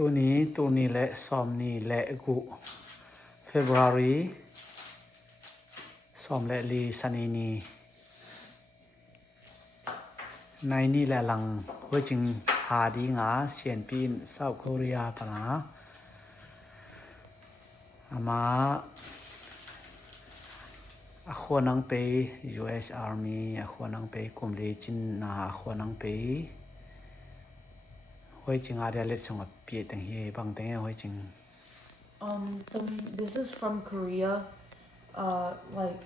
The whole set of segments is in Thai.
ตัวนี้และซอมนี้และกุ February ซอมและลีซันนีในนี่แหละหลังเว้ยจึงหาดีงาเสียนปีนเซาท์โคเรียปะนะอามาอาขวนังไป US Army อาขวนังไปกุมลีจินนาอาขวนังไปเว้ยจึงอาเดียเล็ดสงบเปียตังเฮบางตังเฮเว้ยจึงthis is from Korea like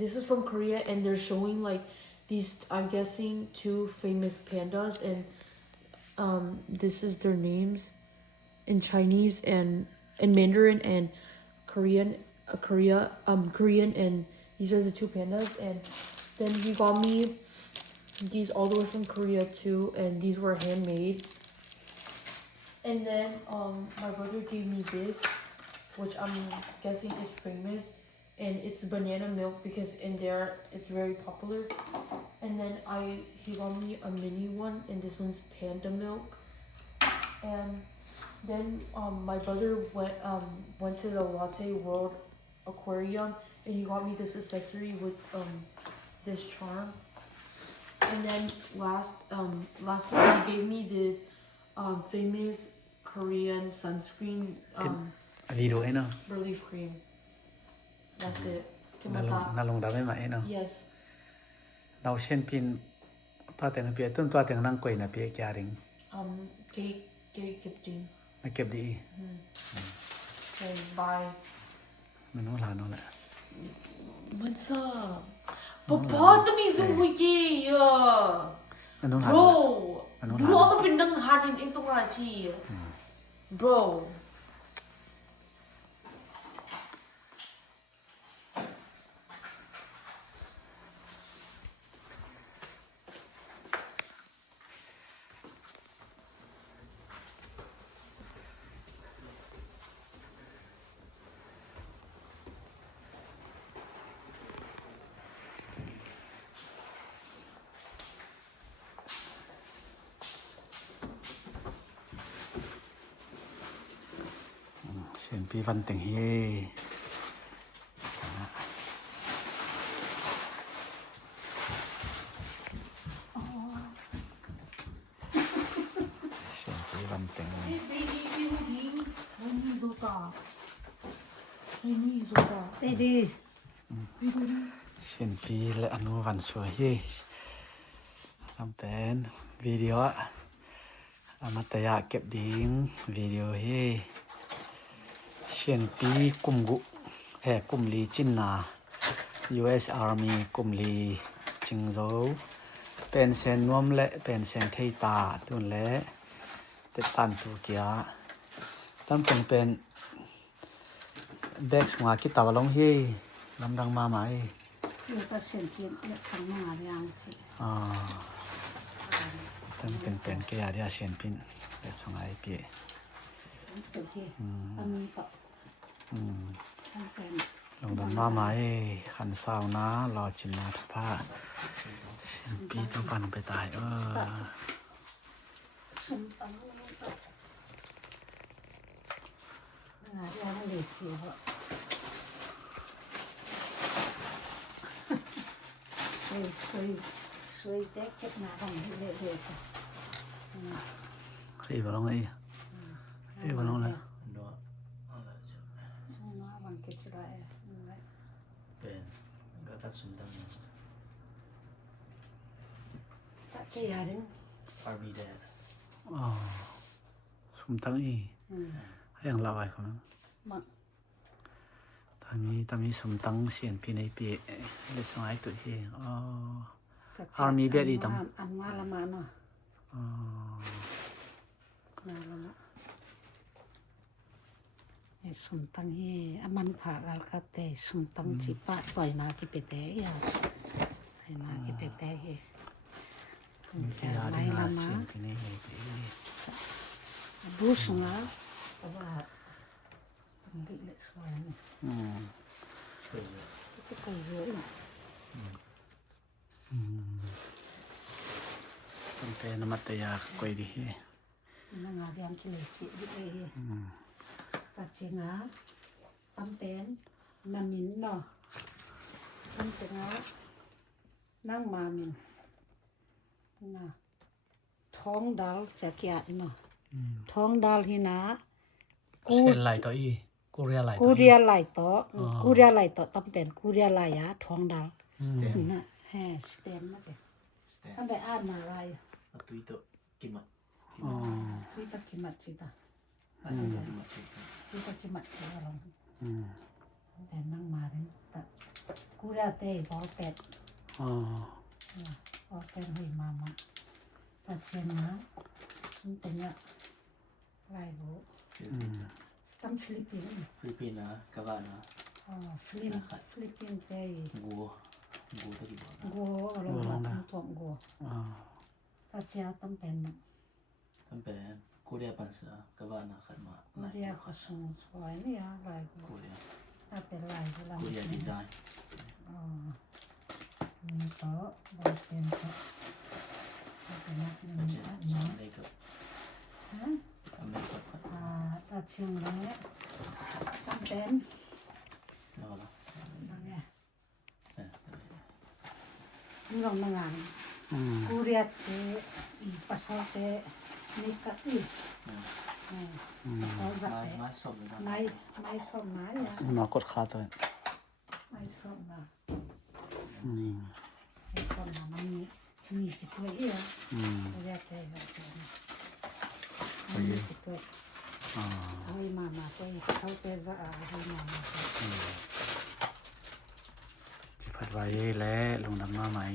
this is from Korea and they're showing like these I'm guessing two famous pandas and this is their names in Chinese and in Mandarin and Korean and these are the two pandas and then he got me these all the way from Korea too and these were handmade and then my brother gave me this which I'm guessing is famous and it's banana milk because in there it's very popular and then he got me a mini one and this one's panda milk and then my brother went to the Lotte World Aquarium and he got me this accessory with this charm and then lastly he gave me this famous Korean sunscreen video eno relief cream that's it นาลงดาไม่มาเนาะ yes เราเช่นพินตัวแต่งเปียต้นตัวแต่งนั่งกวยนะเปียแกริงcake gifting มาเก็บดีokay bye มันนู้นลาโน่นแหละ what's up papa tamizu wiki yeah มันนู้นลา bro มันนู้น bro เอามาเป็นดังหันเองตรงราชี broเช่นปีวันแต่งเฮเช่นปีวันแต่งbaby เช่นปีและอนุวันสวยเฮทำเป็นวิดีโออามาตยาเก็บดิ้งวิดีโอเฮเช่นปีกุมกุกุมลีจินนา US Army กุมลีจิงโซเป็นเซนนวมและเป็นเซนเทตาตุนและเป็นตันตุกียตั้งเป็นแบกสงาคิดตาวลงเฮลำดังมาไหมอยู่กับเส้นเทียนเลือกข้างหน้าอย่างสิตั้งเป็นแกยาเดียเช่นพินแบกสงาไอเปียตัวที่อันนี้ก็ลงดังมาไหมขันสาวนะรอจินนาทุผ้าเช่นปีต้องปันไปตายสมตังน่าจะให้เด็กเสียสวยแต่เก็บหน้าของเด็กเฮ้ยบอลงไอ้บอลงเลยเป็นก็ทับสมดังตัดเกียร์ดึง Army Dad สมดังอีให้ยังเล่าไอ้คนนั้นตอนนี้สมดังเสียนพี่ในปีเล็กสมัยตัวเองArmy Dad อีตั้งอันมาละมาเนาะมาละมาสมตังเฮอามันผ่าอัลคาเตสมตังจิปะต่อยนากิเปเตยาให้นากิเปเตเฮจะไม่ละมาบูสงาแต่ว่าต้องดิเลสวยนี่จะไปเยอะตั้งแต่นมัตยากวยดี nang nga diang kile ki di e ta chenga tam pen na min no tam chenga nang ma min na thong dal cha kya no thong dal hi na เช่นไหลต่ออีกูเรียไหลต่อ กู อี เรียไหลต่อกูเรียไหลต่อtam penกูเรียไหลya thong dal na he stem ma je tamไปอ่านมาไร Atau itu kimat. อ๋อ ที่ตะกิมัดสิตา Kimat. ที่ตะกิมัดที่เรา อืม แต่นั่งมาถึงตัดกูได้เตะบอลเป็ด อ๋อบ อลเป็ดให้มาตัดเชียนนะมันเป็นเนี่ยไรบุซ้ำฟิลิปปินส์ Filipina, Kavana, อ๋อฟิลิปปินส์เตะ Gua tadi bawa. กัวเราหลังถ่วงกัว อ๋อ ตัดเชียต้องเป็น Sampai Korea Pansa, Kavana Kharma. กูเรียกเขาส่งสวยนี่อะไรบุ Korea. ถ้าเป็นไรก็ลอง Korea design. อ๋อมีโต๊ะบอลเป็นโต๊ะเป็นนักเรียน Macam นะ makeup. ฮะ Makeup. ตัดเชียงแล้วตั้งเต็น Nama lah. นั่นไง Eh, นี่ลองงาน อืม กูเรียกเตภาษาเตนี่ก็อีภาษาจักเต Mai som dengan. ไม่ส่งมาอย่าม ากดขาตัว ไม่ส่งมา นี่ ไม่ส่งมามันนี่จิตตัวเองกูเรียกเตนี่จิตตัว อ๋อ เอาอีมาเตภาษาเตจะเอาอีมา สิพัดไว้และลงดำมาใหม่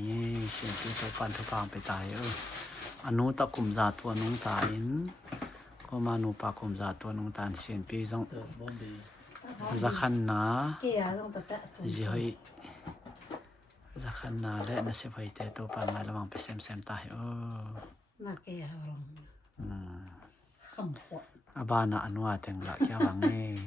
เสียงที่ไปปันทุกปางไปตายอนุตะกุมจาตัวนุงตายก็มานุปากุมจาตัวนุงตานเสียงปีจง Bombay. จะขันนา เกี่ยต้องตะตะตัว จะให้จะขันนาและน่าเสียไปแต่ตัวปันมาระวังไปเซมตายน่าเกี่ยลอง อืม คำขวด อาบานาอนุอาเต็งละแค่หวังนี่